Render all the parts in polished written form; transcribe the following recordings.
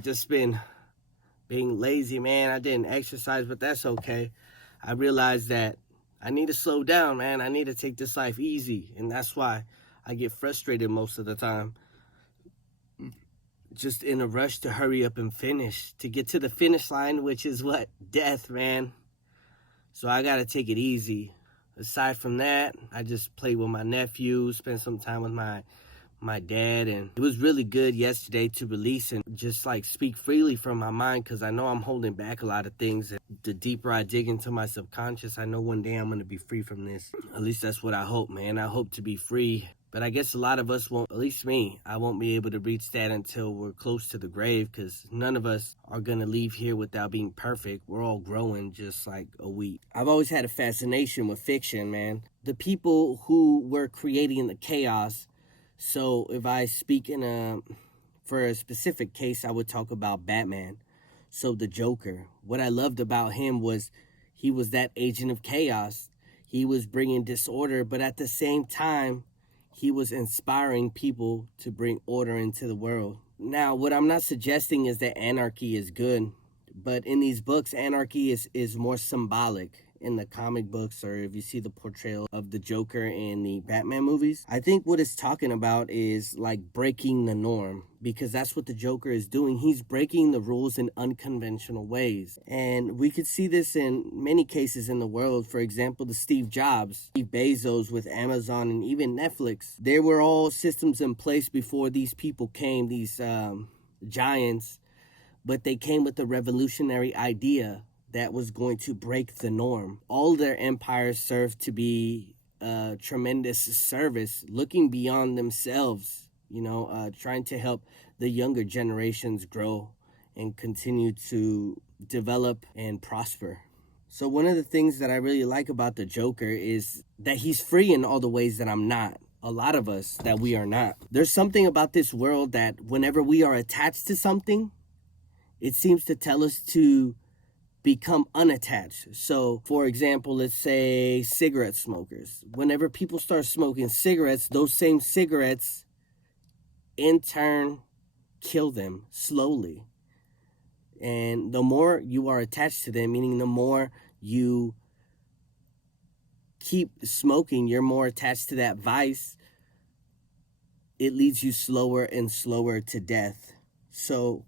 Just been being lazy, man. I didn't exercise, but that's okay. I realized that I need to slow down, man. I need to take this life easy, and that's why I get frustrated most of the time. Just in a rush to hurry up and finish, to get to the finish line, which is what? Death, man. So I gotta take it easy. Aside from that, I just played with my nephew, spent some time with my dad, and it was really good yesterday to release and just like speak freely from my mind, because I know I'm holding back a lot of things, and the deeper I dig into my subconscious, I know one day I'm going to be free from this. At least that's what I hope, man. I hope to be free, but I guess a lot of us won't, at least me, I won't be able to reach that until we're close to the grave, because none of us are going to leave here without being perfect. We're all growing just like a wheat. I've always had a fascination with fiction, man. The people who were creating the chaos. So if I speak for a specific case, I would talk about Batman. So the Joker, what I loved about him was he was that agent of chaos. He was bringing disorder, but at the same time, he was inspiring people to bring order into the world. Now, what I'm not suggesting is that anarchy is good, but in these books, anarchy is more symbolic. In the comic books, or if you see the portrayal of the Joker in the Batman movies, I think what it's talking about is like breaking the norm, because that's what the Joker is doing. He's breaking the rules in unconventional ways, and we could see this in many cases in the world. For example, the Steve Jobs, Steve Bezos with Amazon, and even Netflix. There were all systems in place before these people came, these giants, but they came with a revolutionary idea that was going to break the norm. All their empires served to be a tremendous service, looking beyond themselves, trying to help the younger generations grow and continue to develop and prosper. So one of the things that I really like about the Joker is that he's free in all the ways that I'm not. A lot of us that we are not. There's something about this world that whenever we are attached to something, it seems to tell us to become unattached. So, for example, let's say cigarette smokers. Whenever people start smoking cigarettes, those same cigarettes in turn kill them slowly. And the more you are attached to them, meaning the more you keep smoking, you're more attached to that vice, it leads you slower and slower to death. So,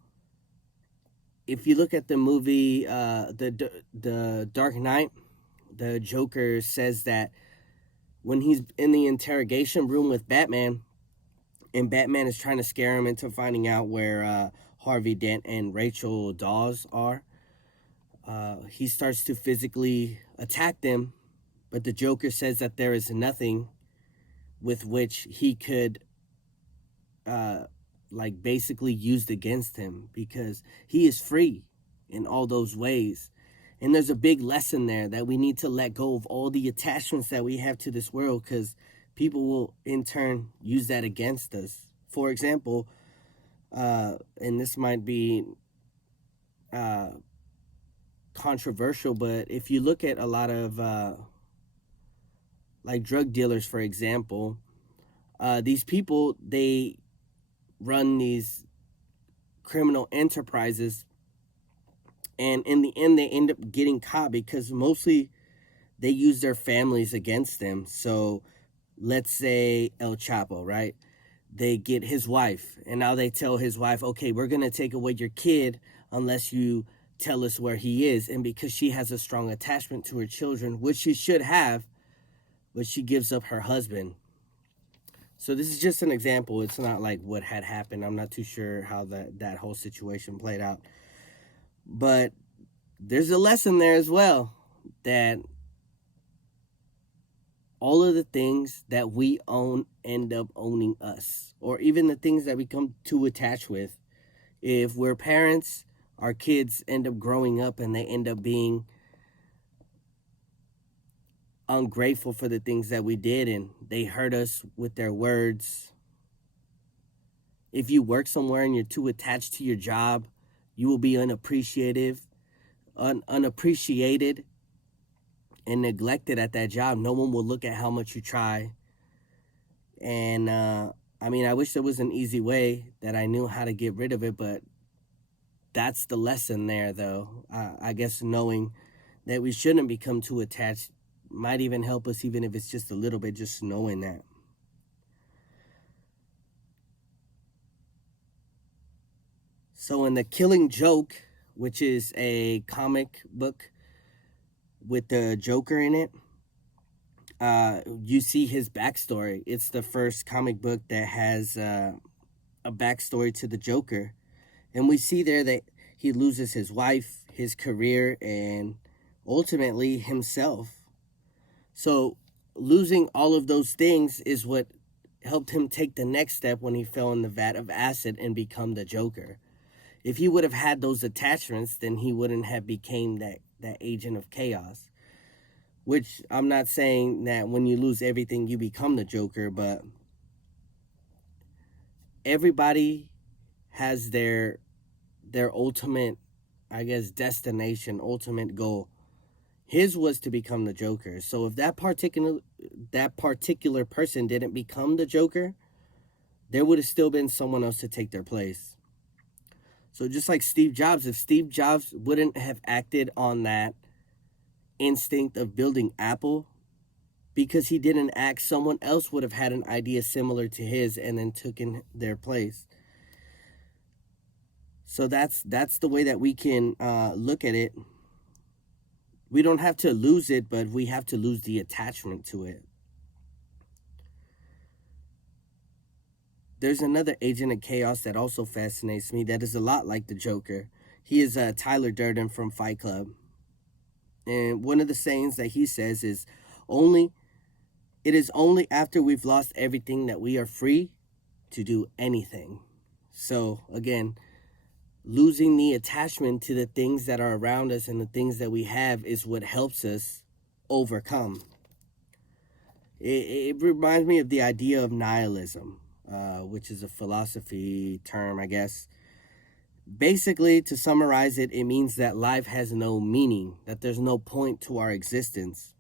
if you look at the movie, the Dark Knight, the Joker says that when he's in the interrogation room with Batman, and Batman is trying to scare him into finding out where Harvey Dent and Rachel Dawes are, he starts to physically attack them, but the Joker says that there is nothing with which he could basically used against him, because he is free in all those ways. And there's a big lesson there that we need to let go of all the attachments that we have to this world, because people will in turn use that against us. For example, and this might be controversial, but if you look at a lot of drug dealers, for example, these people, they run these criminal enterprises, and in the end they end up getting caught because mostly they use their families against them. So let's say El Chapo, right? They get his wife, and now they tell his wife, okay, we're going to take away your kid unless you tell us where he is. And because she has a strong attachment to her children, which she should have, but she gives up her husband. So this is just an example. It's not like what had happened. I'm not too sure how that whole situation played out. But there's a lesson there as well, that all of the things that we own end up owning us, or even the things that we come too attached with. If we're parents, our kids end up growing up and they end up being ungrateful for the things that we did, and they hurt us with their words. If you work somewhere and you're too attached to your job, you will be unappreciated and neglected at that job. No one will look at how much you try. And I wish there was an easy way that I knew how to get rid of it, but that's the lesson there, though. I guess knowing that we shouldn't become too attached might even help us, even if it's just a little bit, just knowing that. So, in The Killing Joke, which is a comic book with the Joker in it, you see his backstory. It's the first comic book that has a backstory to the Joker. And we see there that he loses his wife, his career, and ultimately himself. So losing all of those things is what helped him take the next step when he fell in the vat of acid and become the Joker. If he would have had those attachments, then he wouldn't have became that agent of chaos. Which I'm not saying that when you lose everything you become the Joker, but everybody has their ultimate, I guess, destination, ultimate goal. His was to become the Joker. So if that particular person didn't become the Joker, there would have still been someone else to take their place. So just like Steve Jobs, if Steve Jobs wouldn't have acted on that instinct of building Apple, because he didn't act, someone else would have had an idea similar to his and then taken their place. So that's the way that we can look at it. We don't have to lose it, but we have to lose the attachment to it. There's another agent of chaos that also fascinates me that is a lot like the Joker. He is Tyler Durden from Fight Club. And one of the sayings that he says is, it is only after we've lost everything that we are free to do anything. So again, losing the attachment to the things that are around us and the things that we have is what helps us overcome. It reminds me of the idea of nihilism, which is a philosophy term, I guess. Basically, to summarize it, it means that life has no meaning, that there's no point to our existence.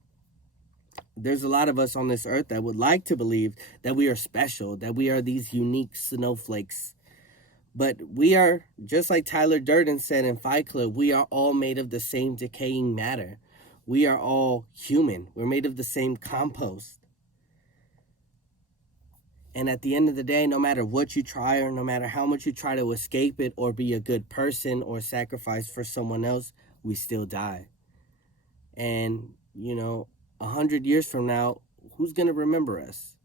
There's a lot of us on this earth that would like to believe that we are special, that we are these unique snowflakes. But we are, just like Tyler Durden said in Fight Club, we are all made of the same decaying matter. We are all human. We're made of the same compost. And at the end of the day, no matter what you try or no matter how much you try to escape it or be a good person or sacrifice for someone else, we still die. And, 100 years from now, who's going to remember us?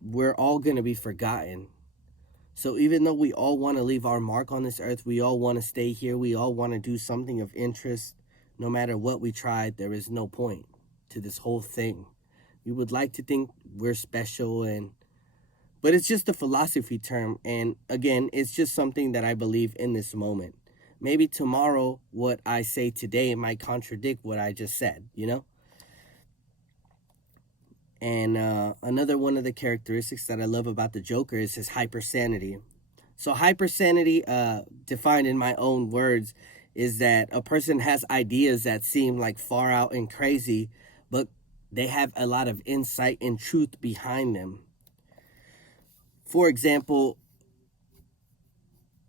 We're all going to be forgotten. So even though we all want to leave our mark on this earth, we all want to stay here, we all want to do something of interest, no matter what we try, there is no point to this whole thing. We would like to think we're special, but it's just a philosophy term. And again, it's just something that I believe in this moment. Maybe tomorrow, what I say today might contradict what I just said, And another one of the characteristics that I love about the Joker is his hypersanity. So hypersanity, defined in my own words, is that a person has ideas that seem like far out and crazy, but they have a lot of insight and truth behind them. For example,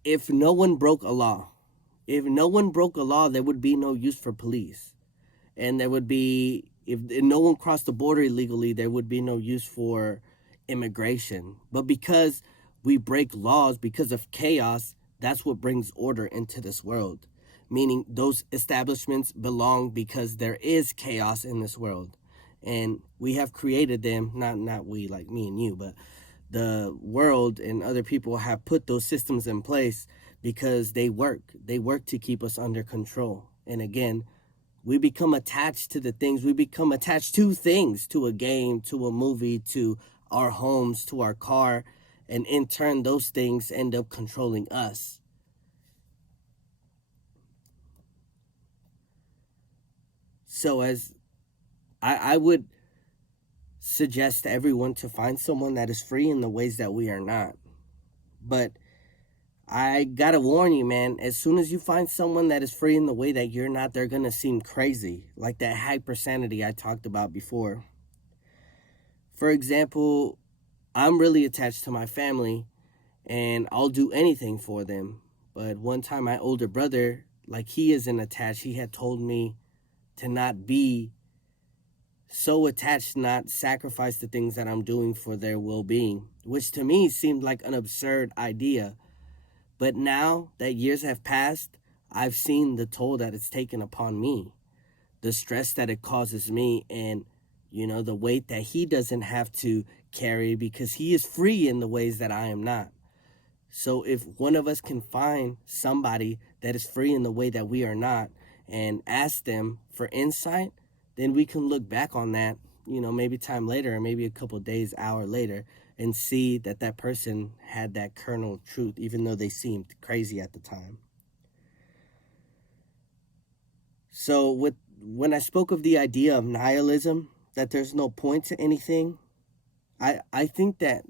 if no one broke a law, there would be no use for police. And there would be, if no one crossed the border illegally, there would be no use for immigration. But because we break laws, because of chaos, that's what brings order into this world. Meaning those establishments belong because there is chaos in this world. And we have created them, not we like me and you, but the world and other people have put those systems in place because they work. They work to keep us under control. And again, we become attached to the things. We become attached to things, to a game, to a movie, to our homes, to our car. And in turn, those things end up controlling us. So as I would suggest to everyone to find someone that is free in the ways that we are not. But I gotta warn you, man, as soon as you find someone that is free in the way that you're not, they're gonna seem crazy. Like that hypersanity I talked about before. For example, I'm really attached to my family and I'll do anything for them. But one time my older brother, like he isn't attached, he had told me to not be so attached, not sacrifice the things that I'm doing for their well-being, which to me seemed like an absurd idea. But now that years have passed, I've seen the toll that it's taken upon me, the stress that it causes me, and the weight that he doesn't have to carry because he is free in the ways that I am not. So if one of us can find somebody that is free in the way that we are not and ask them for insight, then we can look back on that, maybe time later or maybe a couple days, hour later, and see that that person had that kernel of truth, even though they seemed crazy at the time. So when I spoke of the idea of nihilism, that there's no point to anything, I think that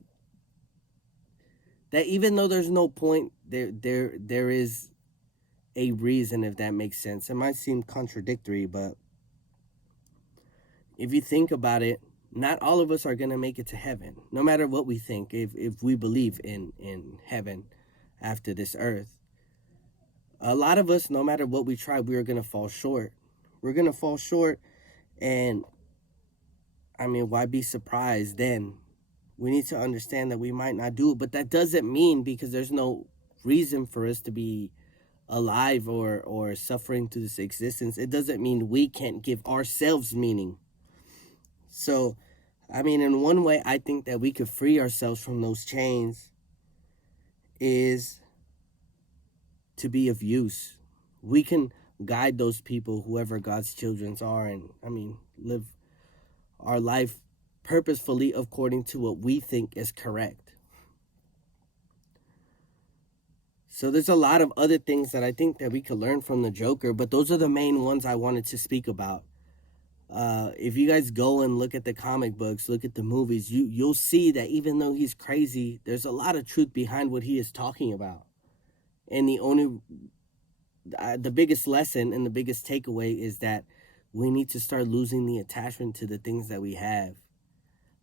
even though there's no point, there is a reason, if that makes sense. It might seem contradictory, but if you think about it, not all of us are going to make it to heaven, no matter what we think, if we believe in heaven after this earth. A lot of us, no matter what we try, we are going to fall short. We're going to fall short, and I mean, why be surprised then? We need to understand that we might not do it, but that doesn't mean because there's no reason for us to be alive or suffering through this existence, it doesn't mean we can't give ourselves meaning. So, I mean, in one way, I think that we could free ourselves from those chains is to be of use. We can guide those people, whoever God's children are, and I mean, live our life purposefully according to what we think is correct. So there's a lot of other things that I think that we could learn from the Joker, but those are the main ones I wanted to speak about. If you guys go and look at the comic books, look at the movies, you'll see that even though he's crazy, there's a lot of truth behind what he is talking about. And the biggest lesson and the biggest takeaway is that we need to start losing the attachment to the things that we have.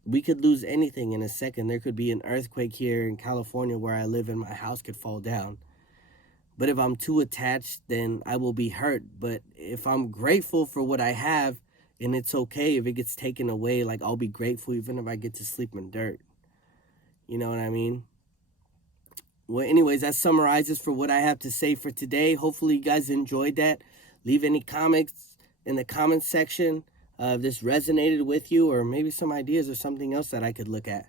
We could lose anything in a second. There could be an earthquake here in California where I live and my house could fall down. But if I'm too attached, then I will be hurt. But if I'm grateful for what I have, and it's okay if it gets taken away, like I'll be grateful even if I get to sleep in dirt. You know what I mean? Well, anyways, that summarizes for what I have to say for today. Hopefully you guys enjoyed that. Leave any comments in the comment section if this resonated with you, or maybe some ideas or something else that I could look at.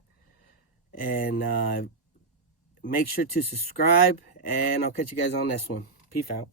And make sure to subscribe, and I'll catch you guys on this one. Peace out.